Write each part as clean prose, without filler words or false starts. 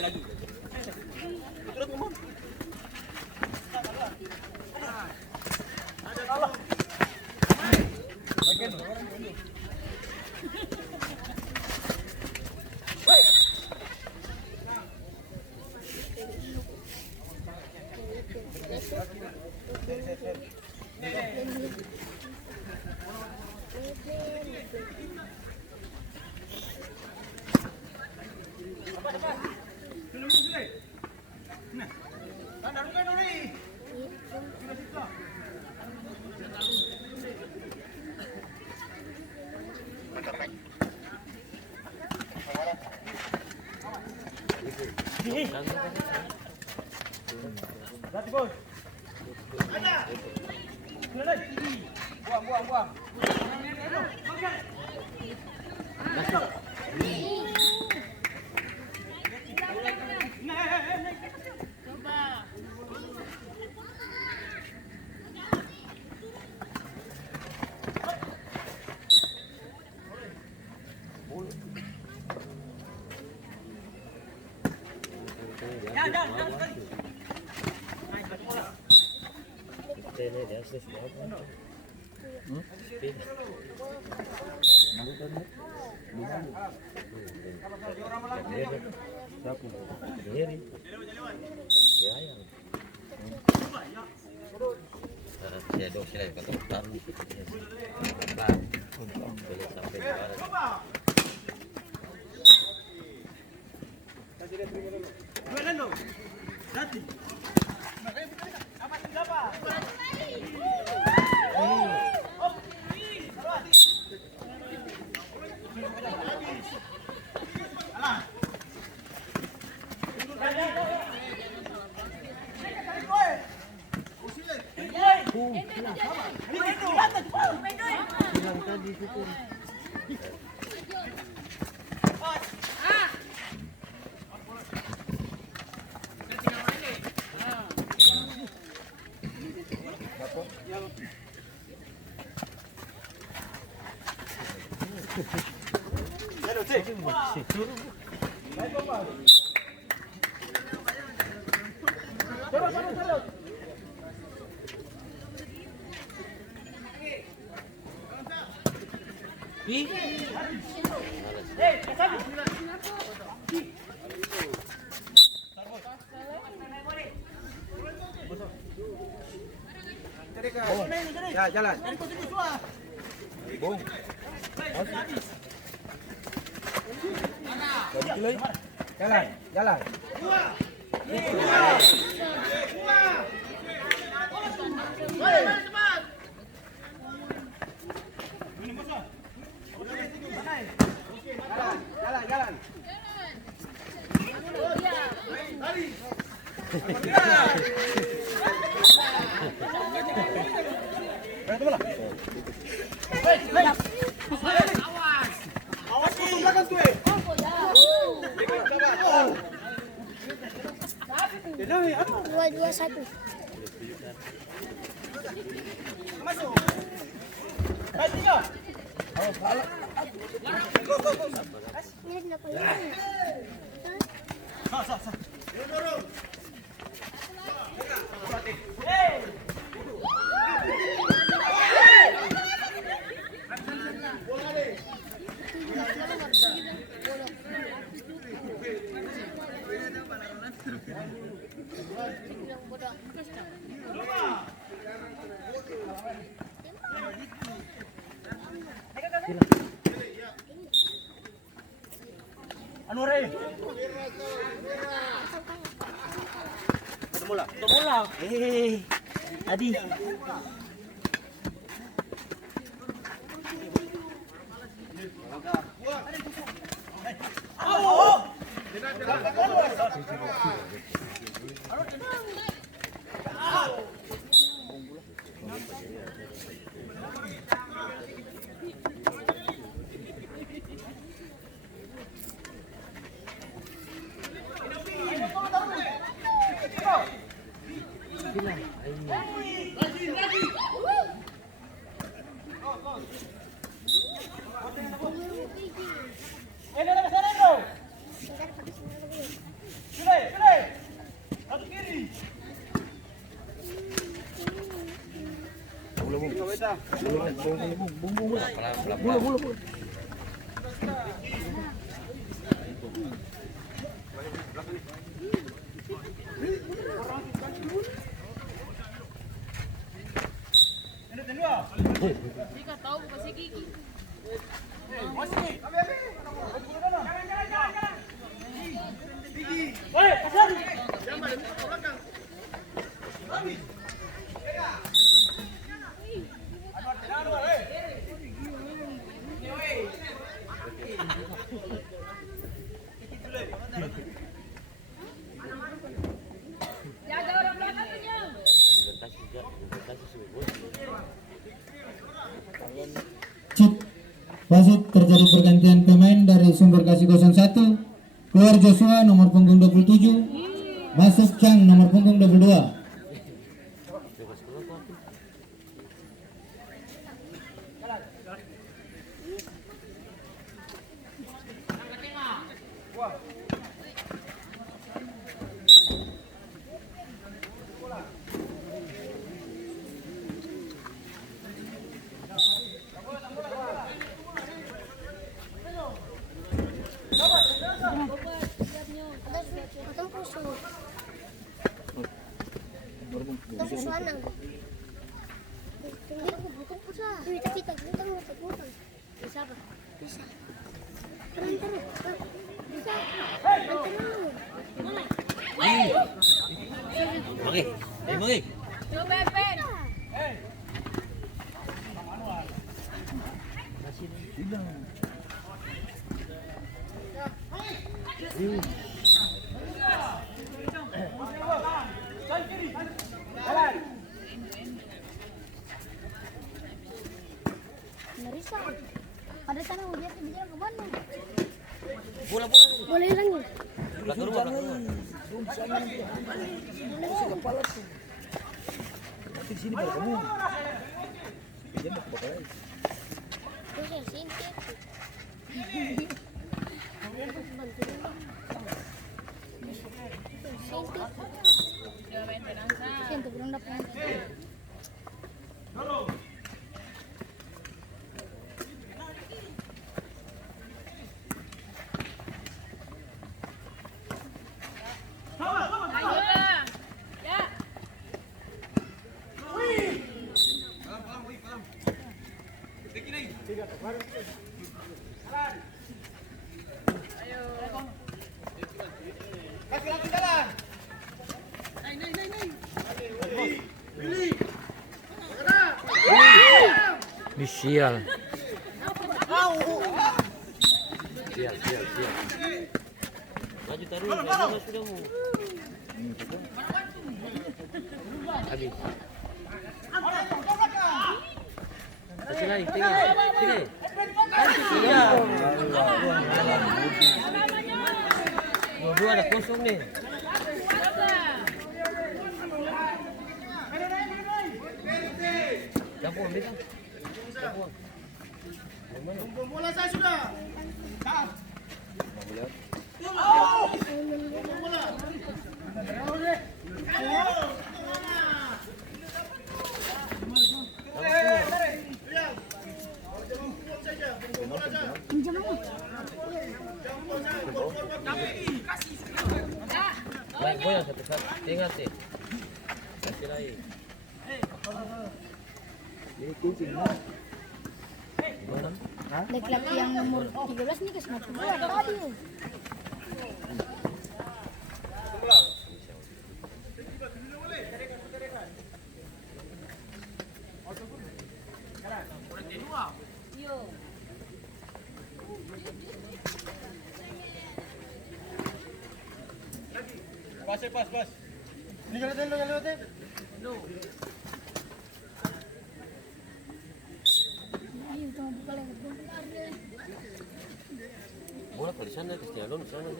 Lagi. Terus ngomong. Allah. Bagian orang dulu. Berarti bos. Ada. Buang. Ya, jalan. Bung. Jalan. Jalan. Awas di belakang tuh. Dua, satu. Masuk. Baik, tiga. Go. Ini kenapa ini? Sah. Dorong. Hey. Anu Rey. Bola. Tadi. Jika tahu kasih gigi. Jaga orang belakangnya. Cip, wasit terjadi pergantian pemain dari Sumber Kasih 01. Keluar Joshua nomor punggung 27, masuk Chang nomor punggung 22. Lu Pepen. Ada sana lihat dia ke mana? Bola. Boleh lagi. Bola keluar. Di sini baru kamu. Dia mau ke bawah. Terus yang singkir. Siento, pero no puedo. Sial. Maju taruh, jangan sudah mu. Habis. Kasih lagi, tiga. Iya. Dua ada kosong nih. Campur, bisa. Bola saya sudah. Pinjam apa? Naik goyang satu kali. Ingat sih. Kasih lagi. Ini kucing. Gimana? Laki-laki yang nomor 13 nih ke 92 tadi. Pas. Ini lewatin. Ayo cuma buka lagi. Bola kalau di sana di jalan di sana ya.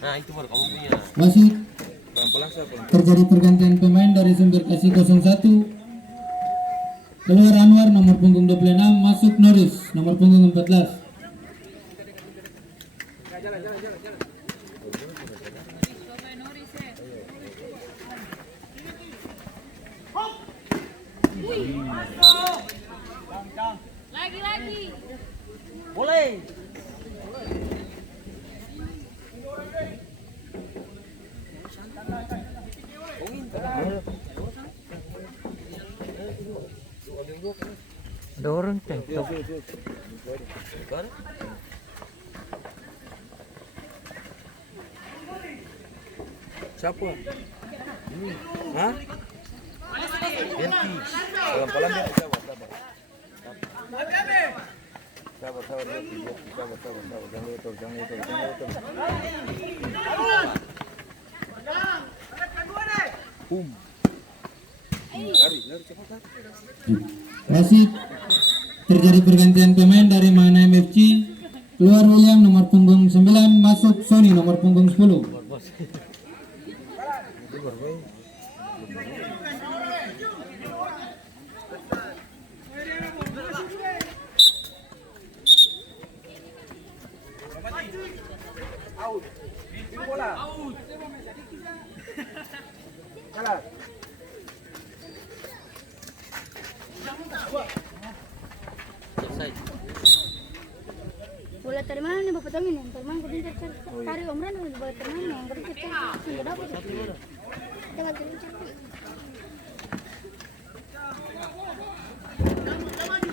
Nah itu baru kamu punya. Wasit terjadi pergantian pemain dari sumber kasih 01. Keluar Anwar nomor punggung 26, masuk Norris nomor punggung 14. Lagi. Boleh. Ada orang cek. Kan? Siapa? Ini. Hah? Henti. Pelan-pelan dia sabar. Sabar, Henti. Sabar. Jangan lupa. Lari cepat. Wasit terjadi pergantian pemain dari Mana MFC. Keluar William nomor punggung 9, masuk Sony nomor punggung 10. Selesai. Bola dari mana nih Bapak Tamin? Yang teman gue pintar cari Omran bola dari mana? Yang gue pintar cari. Enggak dapat. Jangan cari.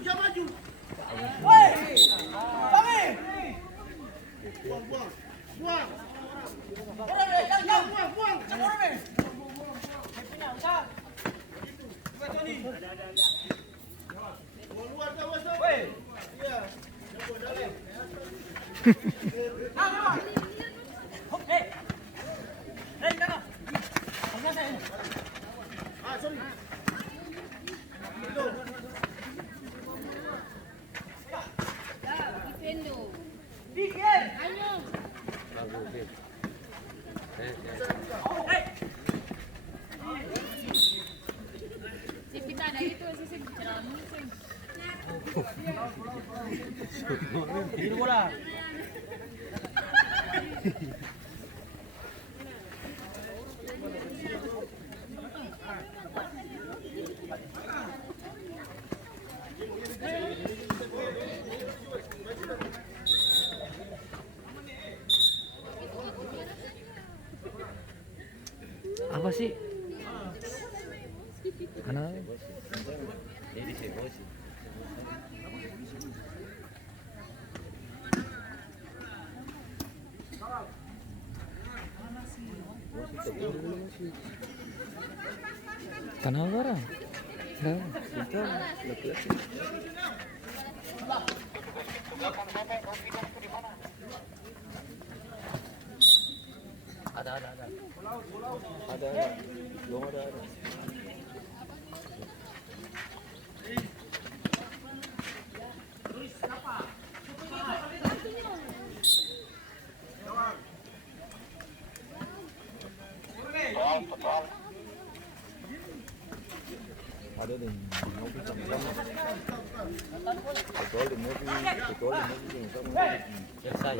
Jangan maju. Buang. Si Pita ada itu sisi bicara musim. Ini bola. Apa sih? Karena Ini sih bos. kenal orang. Nah, Ada. Belum ada. Ada deh, ngopi sama-sama. Betul, ngopi sama-sama. Selesai.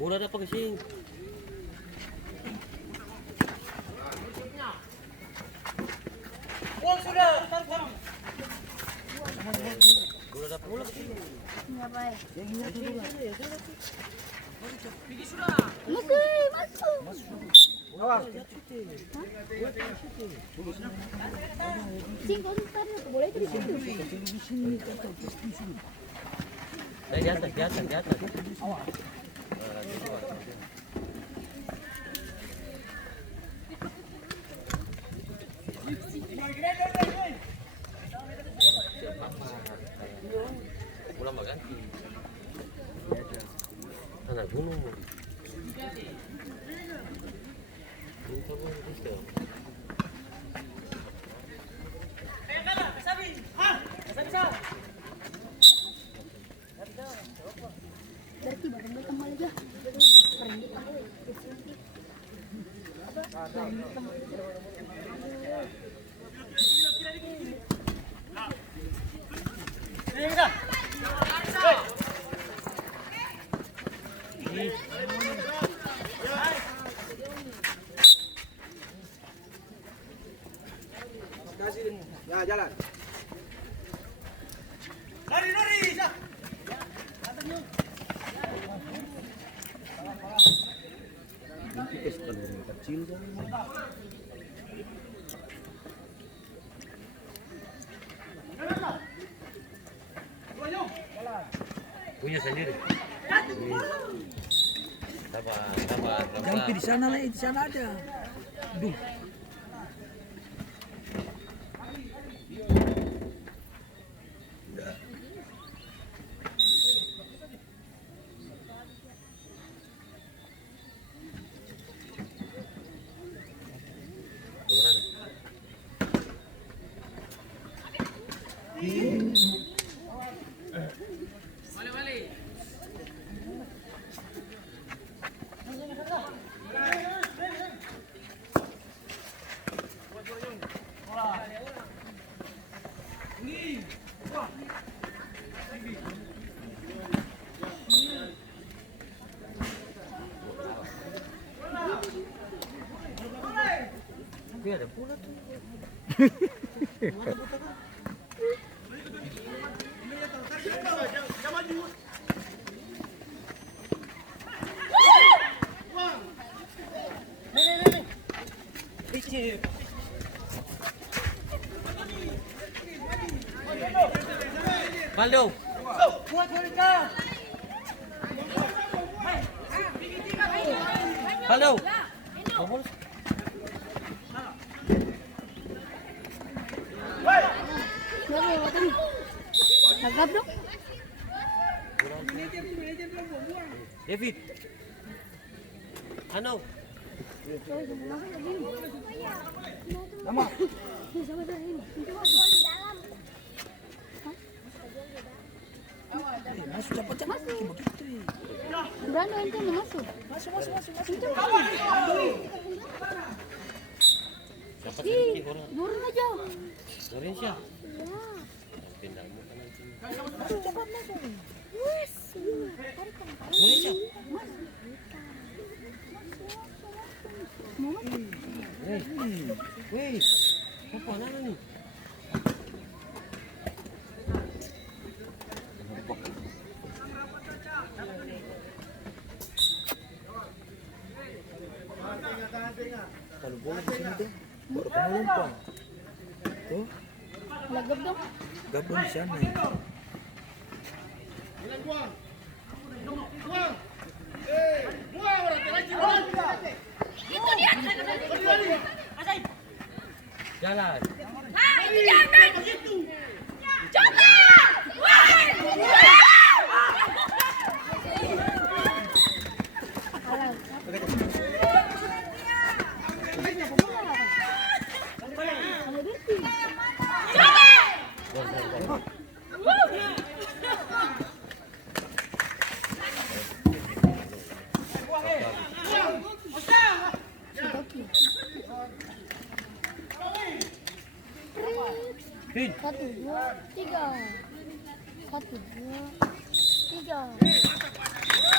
Bola ada apa kesini? Bola ada bola kesini. Ngapain? Yang ini tuh juga. Masuk. Awas. Sing, kau susah nih, boleh itu di situ. Di atas, di atas, di atas. Pulang ganti. Anak gunung. Berarti badan kembali aja. Keren di kembali. Ya, jalan. Lari, Syah. Kita sekali kecil kan. Punya sendiri. Sabar, sabar, Jangan di sana lah, di sana ada. Duh. Tapi ada pula tuh. Baldo. Baldo. Vamos. Nagap dong. David. Ano? Lama. Masuk cepat cepat. Berani ente mau masuk. Dapat Ih, sedikit orang. turun aja. Indonesia. Ya. Pindah mu kanan sini. Cepat masuk. Wes. Indonesia. Mau masuk? Wih. Apa nana nih? Kalau bola di sini tuh, baru kamu lempang. Tuh, Nagap dong. gabung di sana. Jalan. Pin. 1, 2, 3. 1, 2, 3.